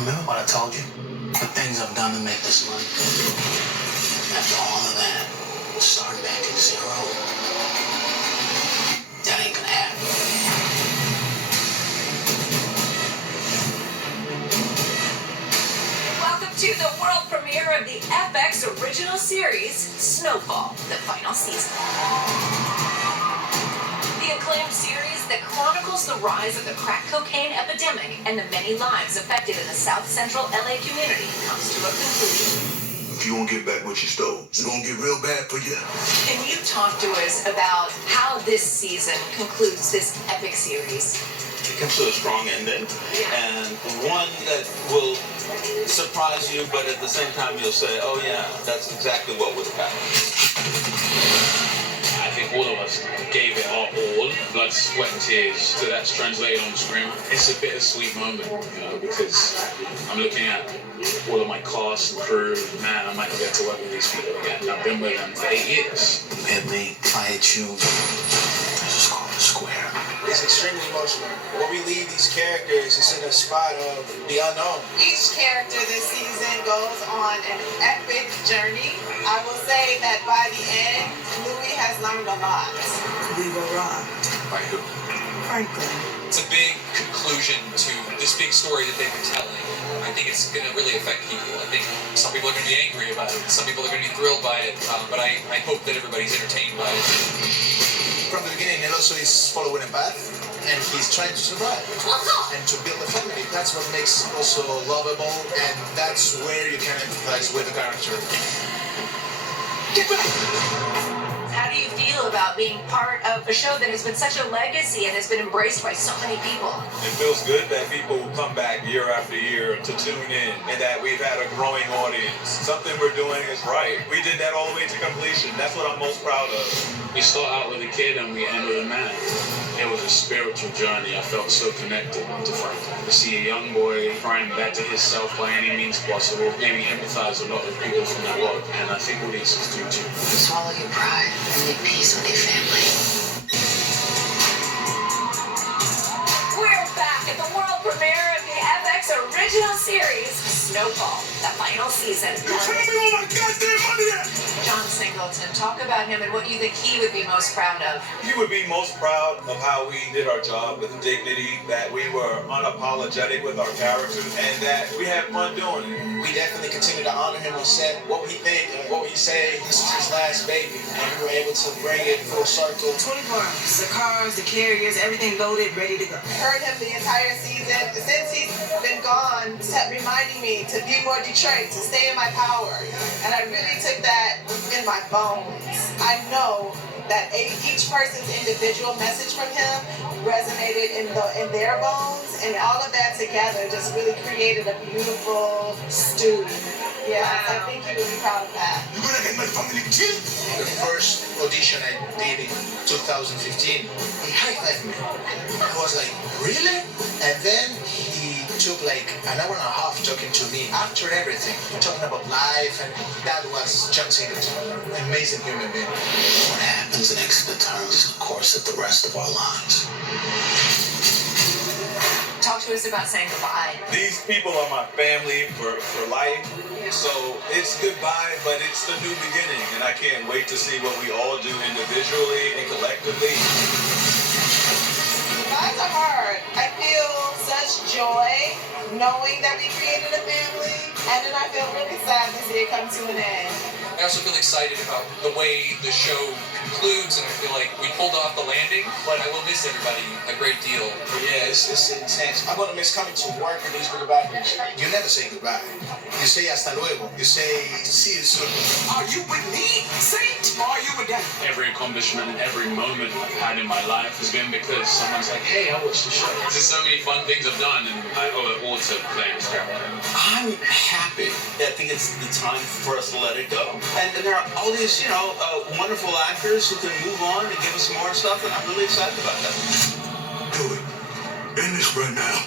Remember what I told you? The things I've done to make this money. After all of that, starting back at zero, that ain't gonna happen. Welcome to the world premiere of the FX original series, Snowfall, the final season. The acclaimed series that chronicles the rise of the crack cocaine epidemic and the many lives affected in the South Central LA community comes to a conclusion. If you won't get back what you stole, it's gonna get real bad for you. Can you talk to us about how this season concludes this epic series? It comes to a strong ending, and one that will surprise you, but at the same time you'll say, oh yeah, that's exactly what would have happened. I think all of us gave it our all, blood, sweat, and tears, so that's translated on screen. It's a bittersweet moment, you know, because I'm looking at all of my cast and crew. Man, I might not get to work with these people again. I've been with them for 8 years. You hit me, I hit you. Let's just call it square. It's extremely emotional. Where we leave these characters is in a spot of the unknown. Each character this season goes on an epic journey. I will say that by the end, Louis has learned a lot. We were robbed. By who? Franklin. It's a big conclusion to this big story that they've been telling. I think it's going to really affect people. I think some people are going to be angry about it. Some people are going to be thrilled by it. But I hope that everybody's entertained by it. From the beginning, it also is following a path, and he's trying to survive and to build a family. That's what makes also lovable, and that's where you can empathize with the character. Get back! How do you feel about being part of a show that has been such a legacy and has been embraced by so many people? It feels good that people come back year after year to tune in and that we've had a growing audience. Something we're doing is right. We did that all the way to completion. That's what I'm most proud of. We start out with a kid and we end with a man. It was a spiritual journey. I felt so connected to Franklin. To see a young boy trying back to himself by any means possible made me empathize a lot with people from that world, and I think audiences do too. Swallow your pride and make peace with your family. We're back at the world premiere of the FX original series, Snowfall, the final season. Tell me all my goddamn money at! John Singleton, talk about him and what you think he would be most proud of. He would be most proud of how we did our job with dignity, that we were unapologetic with our characters, and that we had fun doing it. We definitely continue to honor him on set. What we think and what we say, this is his last baby, and we were able to bring it full circle. 24 hours. The cars, the carriers, everything loaded, ready to go. Heard him the entire season. Since he's been gone, kept reminding me to be more Detroit, to stay in my power. And I really took that in my bones. I know that each person's individual message from him resonated in their bones, and all of that together just really created a beautiful stew. Yeah, I think he would be proud of that. You're gonna get my family killed! The first audition I did in 2015, he high-fived me. I was like, really? And then he took like an hour and a half talking to me after everything, talking about life, and that was John Singleton, amazing human being. What happens next determines the course of the rest of our lives. Talk to us about saying goodbye. These people are my family for life, so it's goodbye, but it's the new beginning, and I can't wait to see what we all do individually and collectively. Goodbyes are hard. I feel such joy knowing that we created a family, and then I feel really sad to see it come to an end. I also feel excited about the way the show concludes, and I feel like we pulled off the landing, but I will miss everybody a great deal. Yeah, it's intense. I'm gonna miss coming to work with these goodbye. You never say goodbye. You say hasta luego. You say see you soon. Are you with me, Saint? Or are you with them? Every accomplishment and every moment I've had in my life has been because someone's like, hey, I watched the show. There's so many fun things I've done, and I owe it all to playing this character. I'm happy. I think it's the time for us to let it go. And there are all these, wonderful actors who can move on and give us more stuff, and I'm really excited about that. Do it. End this right now.